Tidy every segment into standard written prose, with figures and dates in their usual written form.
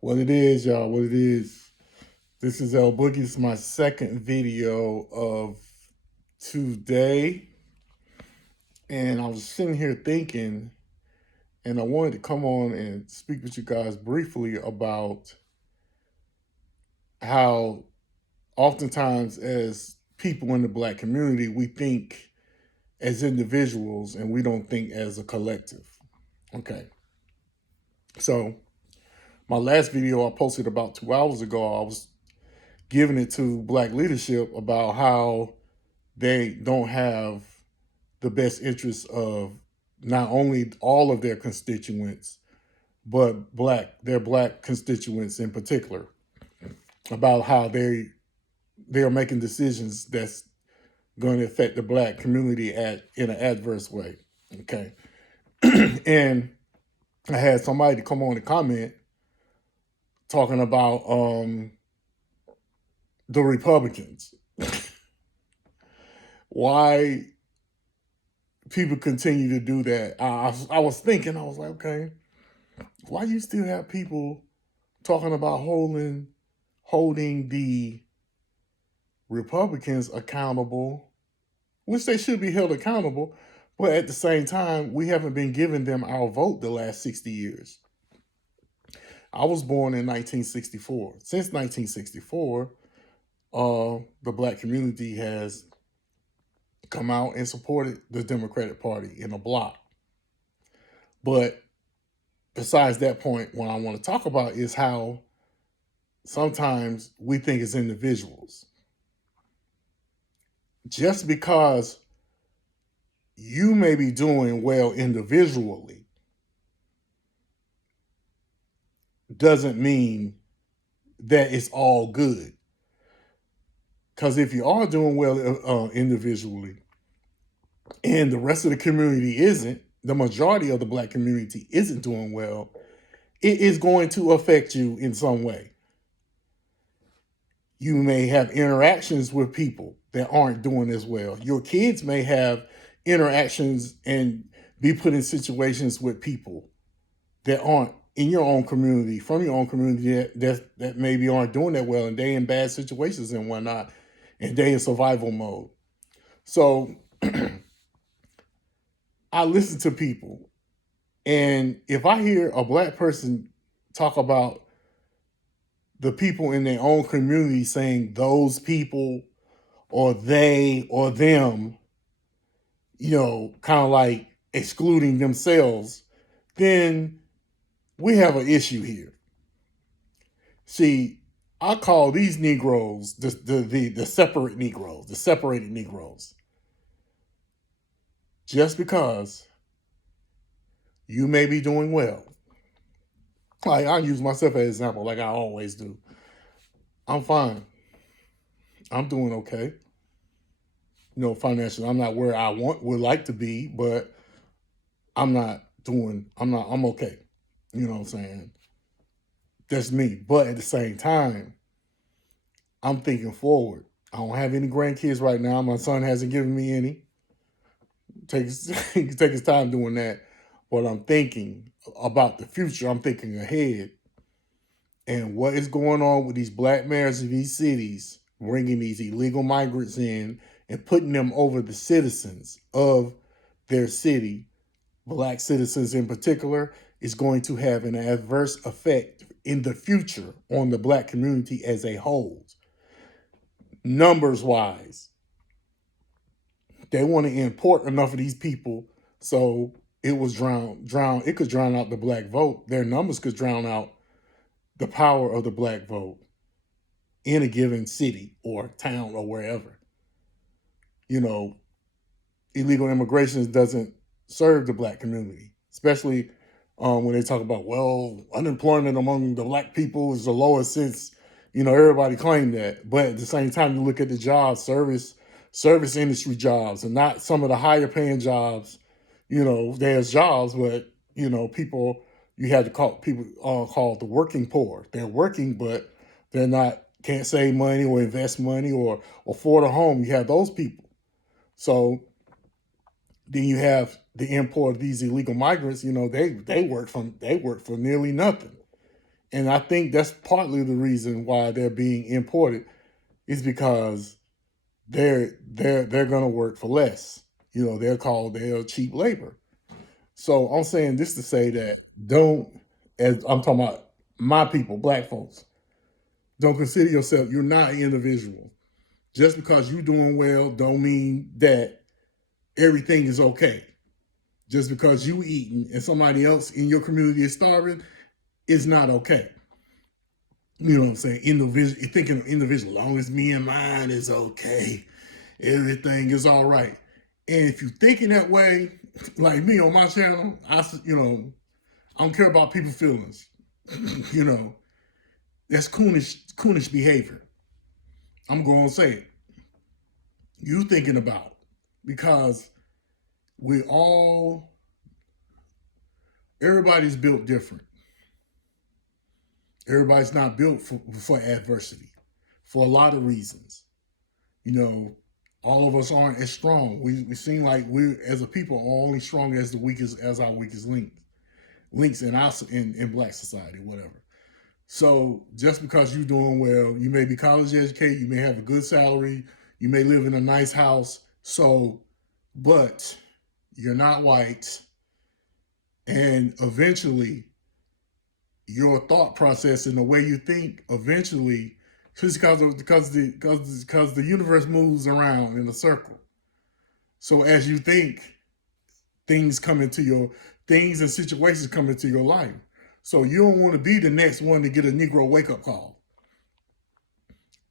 What it is, y'all, what it is. This is El Boogie. This is my second video of today. And I was sitting here thinking, and I wanted to come on and speak with you guys briefly about how oftentimes as people in the black community, we think as individuals and we don't think as a collective. Okay. So my last video I posted about 2 hours ago, I was giving it to black leadership about how they don't have the best interests of not only all of their constituents, but their black constituents in particular, about how they are making decisions that's going to affect the black community in an adverse way. Okay. And I had somebody to come on and comment talking about the Republicans. Why people continue to do that. I was thinking, I was like, okay, why do you still have people talking about holding the Republicans accountable, which they should be held accountable, but at the same time, we haven't been giving them our vote the last 60 years. I was born in 1964. Since 1964, the black community has come out and supported the Democratic Party in a block. But besides that point, what I want to talk about is how sometimes we think as individuals. Just because you may be doing well individually doesn't mean that it's all good. Because if you are doing well individually and the rest of the community isn't, the majority of the black community isn't doing well, it is going to affect you in some way. You may have interactions with people that aren't doing as well. Your kids may have interactions and be put in situations with people that aren't in your own community, from your own community that maybe aren't doing that well, and they in bad situations and whatnot, and they in survival mode. So I listen to people, and if I hear a black person talk about the people in their own community saying those people or they or them, kind of like excluding themselves, then we have an issue here. See, I call these Negroes the separate Negroes, the separated Negroes, just because you may be doing well. Like I use myself as an example, like I always do. I'm fine. I'm doing okay. Financially, I'm not where I would like to be, but I'm okay. You know what I'm saying? That's me. But at the same time, I'm thinking forward. I don't have any grandkids right now. My son hasn't given me any. He can take his time doing that. But I'm thinking about the future. I'm thinking ahead. And what is going on with these black mayors of these cities, bringing these illegal migrants in and putting them over the citizens of their city, black citizens in particular, is going to have an adverse effect in the future on the black community as a whole. Numbers wise, they want to import enough of these people so it could drown out the black vote. Their numbers could drown out the power of the black vote in a given city or town or wherever. You know, illegal immigration doesn't serve the black community, especially when they talk about, well, unemployment among the black people is the lowest since, everybody claimed that. But at the same time, you look at the jobs, service industry jobs, and not some of the higher paying jobs. There's jobs, but, people, you have to call people called the working poor. They're working, but they're not, can't save money or invest money or afford a home. You have those people. So then you have the import of these illegal migrants. They work for nearly nothing, And I think that's partly the reason why they're being imported is because they're gonna work for less. They're cheap labor. So I'm saying this to say that don't, as I'm talking about my people, black folks, don't consider yourself, you're not an individual. Just because you're doing well don't mean that everything is okay. Just because you eating and somebody else in your community is starving is not okay. You know what I'm saying? Individual, thinking of individual, as long as me and mine is okay, everything is all right. And if you're thinking that way, like me on my channel, I don't care about people's feelings. you know, that's coonish behavior. I'm going to say it. You thinking about, because we all, everybody's built different. Everybody's not built for adversity for a lot of reasons. You know, all of us aren't as strong. We seem like we as a people are only strong as our weakest links in black society, whatever. So just because you're doing well, you may be college educated, you may have a good salary, you may live in a nice house. But you're not white, and eventually your thought process and the way you think eventually, just because the universe moves around in a circle. So as you think, things come into your things and situations come into your life. So you don't want to be the next one to get a Negro wake up call,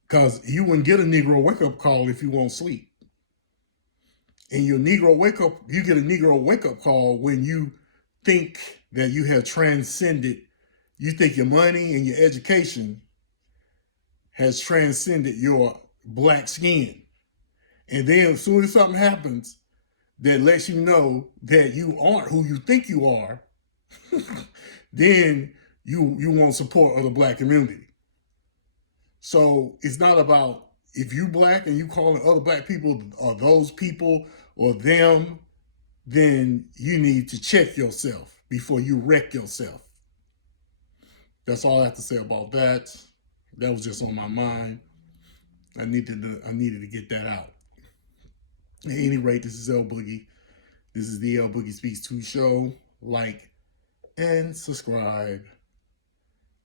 because you wouldn't get a Negro wake up call if you won't sleep. And you get a Negro wake up call when you think that you have transcended. You think your money and your education has transcended your black skin. And then as soon as something happens that lets you know that you aren't who you think you are, then you won't support other black community. So it's not about, if you black and you calling other black people or those people or them, then you need to check yourself before you wreck yourself. That's all I have to say about that. That was just on my mind. I needed to get that out. At any rate, this is L Boogie. This is the L Boogie Speaks 2 show. Like and subscribe.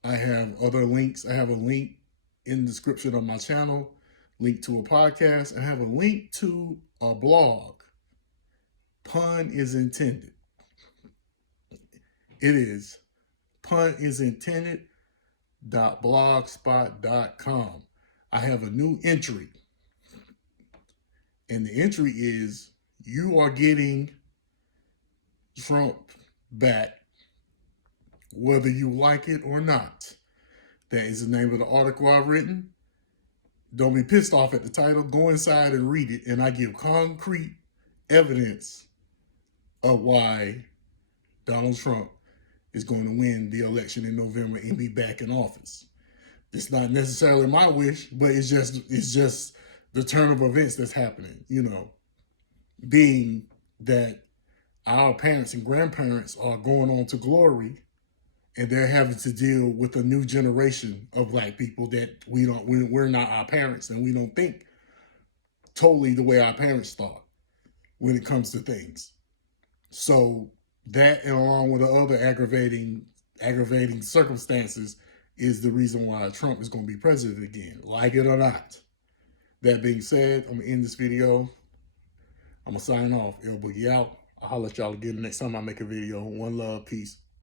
I have other links. I have a link in the description of my channel, link to a podcast. I have a link to a blog. Pun is intended. It is pun is intended .blogspot.com. I have a new entry. And the entry is, you are getting Trump back, whether you like it or not. That is the name of the article I've written. Don't be pissed off at the title. Go inside and read it. And I give concrete evidence of why Donald Trump is going to win the election in November and be back in office. It's not necessarily my wish, but it's just the turn of events that's happening, being that our parents and grandparents are going on to glory, and they're having to deal with a new generation of black people that we're not our parents, and we don't think totally the way our parents thought when it comes to things. So that, and along with the other aggravating circumstances, is the reason why Trump is going to be president again, like it or not. That being said, I'm going to end this video. I'm going to sign off. L Boogie out. I'll holler at y'all again the next time I make a video. One love. Peace.